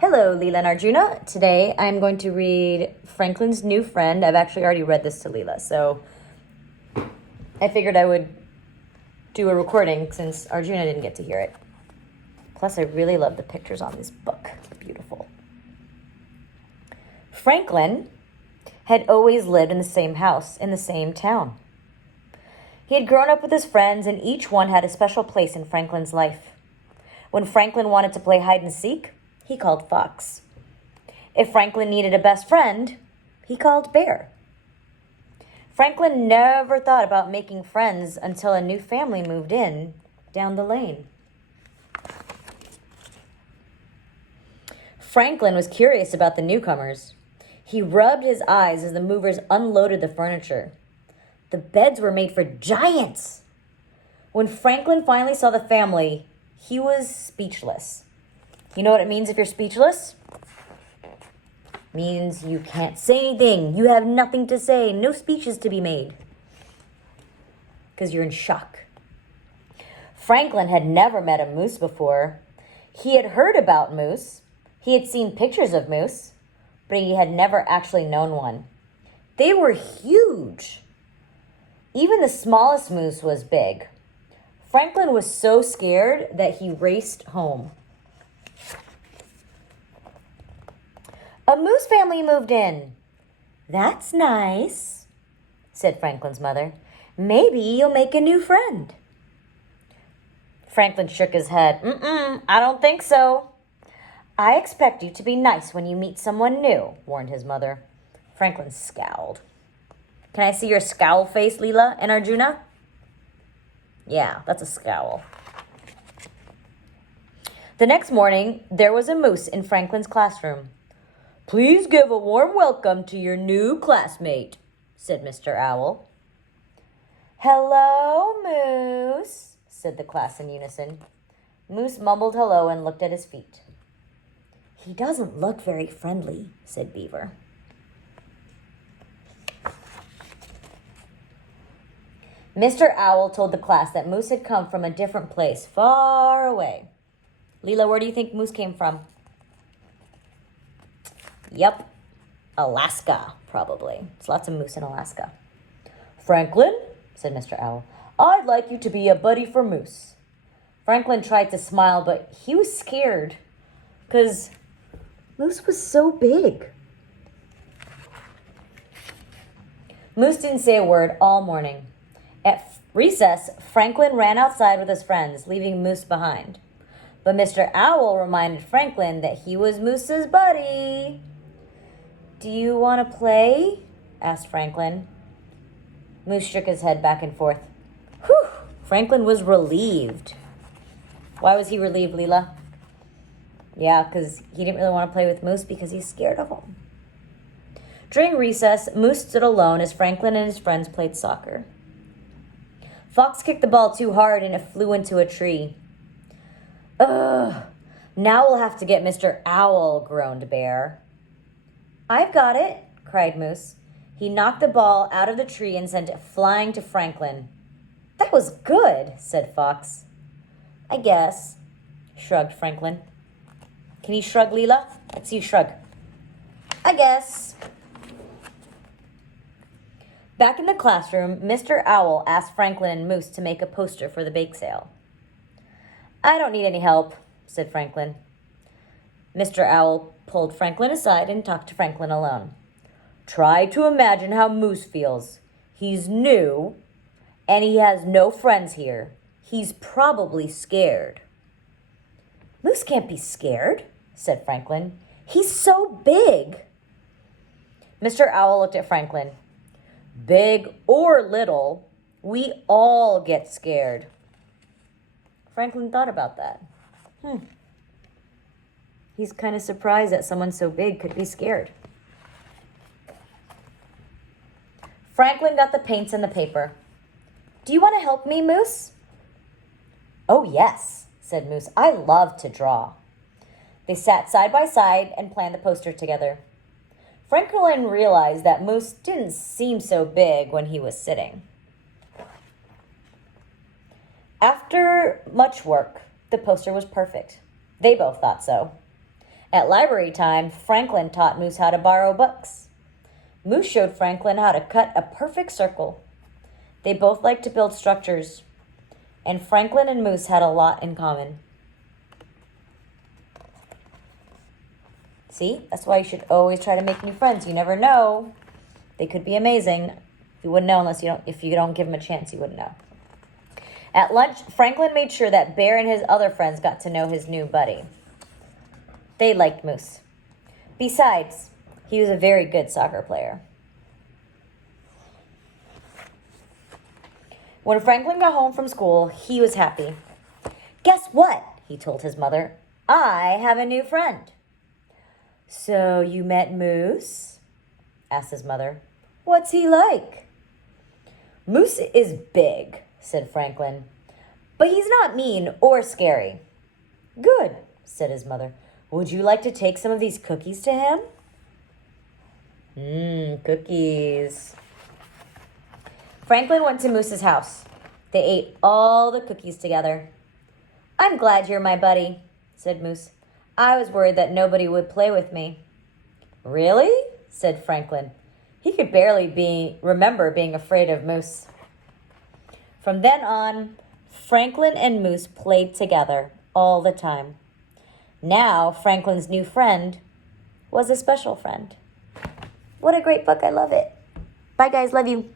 Hello, Leela and Arjuna. Today I'm going to read Franklin's New Friend. I've actually already read this to Leela, so I figured I would do a recording since Arjuna didn't get to hear it. Plus, I really love the pictures on this book. It's beautiful. Franklin had always lived in the same house in the same town. He had grown up with his friends, and each one had a special place in Franklin's life. When Franklin wanted to play hide and seek, he called Fox. If Franklin needed a best friend, he called Bear. Franklin never thought about making friends until a new family moved in down the lane. Franklin was curious about the newcomers. He rubbed his eyes as the movers unloaded the furniture. The beds were made for giants. When Franklin finally saw the family, he was speechless. You know what it means if you're speechless? Means you can't say anything. You have nothing to say. No speeches to be made. Because you're in shock. Franklin had never met a moose before. He had heard about moose. He had seen pictures of moose, but he had never actually known one. They were huge. Even the smallest moose was big. Franklin was so scared that he raced home. A moose family moved in. That's nice, said Franklin's mother. Maybe you'll make a new friend. Franklin shook his head. I don't think so. I expect you to be nice when you meet someone new, warned his mother. Franklin scowled. Can I see your scowl face, Leela and Arjuna? Yeah, that's a scowl. The next morning, there was a moose in Franklin's classroom. Please give a warm welcome to your new classmate, said Mr. Owl. Hello, Moose, said the class in unison. Moose mumbled hello and looked at his feet. He doesn't look very friendly, said Beaver. Mr. Owl told the class that Moose had come from a different place, far away. Leela, where do you think Moose came from? Yep, Alaska, probably. There's lots of moose in Alaska. Franklin, said Mr. Owl, I'd like you to be a buddy for Moose. Franklin tried to smile, but he was scared because Moose was so big. Moose didn't say a word all morning. At recess, Franklin ran outside with his friends, leaving Moose behind. But Mr. Owl reminded Franklin that he was Moose's buddy. Do you want to play? Asked Franklin. Moose shook his head back and forth. Whew! Franklin was relieved. Why was he relieved, Leela? Yeah, because he didn't really want to play with Moose because he's scared of him. During recess, Moose stood alone as Franklin and his friends played soccer. Fox kicked the ball too hard and it flew into a tree. Ugh! Now we'll have to get Mr. Owl, groaned Bear. I've got it, cried Moose. He knocked the ball out of the tree and sent it flying to Franklin. That was good, said Fox. I guess, shrugged Franklin. Can you shrug, Leela? Let's see you shrug. I guess. Back in the classroom, Mr. Owl asked Franklin and Moose to make a poster for the bake sale. I don't need any help, said Franklin. Mr. Owl pulled Franklin aside and talked to Franklin alone. Try to imagine how Moose feels. He's new, and he has no friends here. He's probably scared. Moose can't be scared, said Franklin. He's so big. Mr. Owl looked at Franklin. Big or little, we all get scared. Franklin thought about that. He's kind of surprised that someone so big could be scared. Franklin got the paints and the paper. Do you want to help me, Moose? Oh, yes, said Moose. I love to draw. They sat side by side and planned the poster together. Franklin realized that Moose didn't seem so big when he was sitting. After much work, the poster was perfect. They both thought so. At library time, Franklin taught Moose how to borrow books. Moose showed Franklin how to cut a perfect circle. They both liked to build structures, and Franklin and Moose had a lot in common. See, that's why you should always try to make new friends. You never know. They could be amazing. You wouldn't know if you don't give them a chance, you wouldn't know. At lunch, Franklin made sure that Bear and his other friends got to know his new buddy. They liked Moose. Besides, he was a very good soccer player. When Franklin got home from school, he was happy. Guess what? He told his mother. I have a new friend. So you met Moose? Asked his mother. What's he like? Moose is big, said Franklin, but he's not mean or scary. Good, said his mother. Would you like to take some of these cookies to him? Cookies. Franklin went to Moose's house. They ate all the cookies together. I'm glad you're my buddy, said Moose. I was worried that nobody would play with me. Really? Said Franklin. He could barely remember being afraid of Moose. From then on, Franklin and Moose played together all the time. Now, Franklin's new friend was a special friend. What a great book. I love it. Bye, guys. Love you.